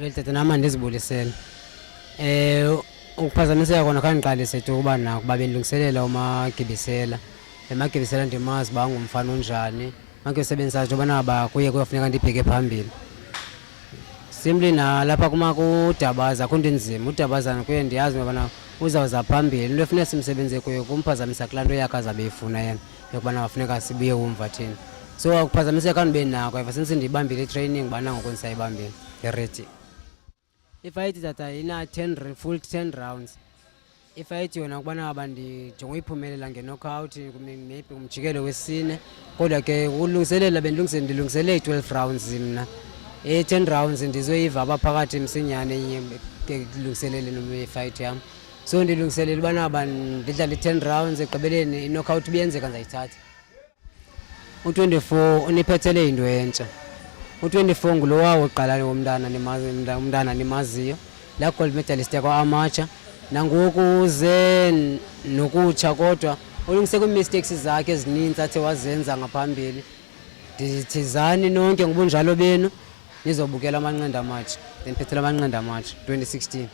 Tata nama ndizibulisele. Ukuphazamiseka kona kandiqalise tu ukuba nako babe ndilungiselela umagibisela. Emagibisela ndimazi uba ngumfana onjani. Magibisebenzisa nje ubana ba kuye kuyofuneka ndibheke phambili. Simply nalapha kudabaza akho nto inzima. Udabazana kuye ndiyazi ubana uzawuza phambili. Into efuneka simsebenze kuyo kumphazamisa kulaa nto yakhe azabe eyifuna yena yokubana wafuneka sibuye umva thina. So ukuphazamiseka kandibe nako ever since ndiyibambile itraining ubana ngoku ndisayibambile ngeredi. Ifayithi tata ina full 10 rounds. Ifayithi yona ukubana ngaba ndijonge uyiphumelela nge-knockout maybe kumjikelo wesine, kodwa ke ulungiselela ndilungisele i-12 rounds mna. 10 rounds ndizoyiva apha phakathi msinyane ekulungiseleleni ifayithi yam. So ndilungiselela ubana ngaba ndidlale i-10 rounds ekugqibeleni i-knockout ibiyenzeka ndizayithatha. U-24 uniphethele into entsha. U-24 ngulowa wokuqala umntana nimaziyo, laa gold medalist yakwa-amateur. Nangoku uze nokutsha kodwa ulungise kwii-mistakes zakhe ezininzi athe wazenza ngaphambili. Ndithi zani nonke ngobunjalo benu nizobukela amanqindi amatsha. Ndiphethele amanqindi amatsha 2016.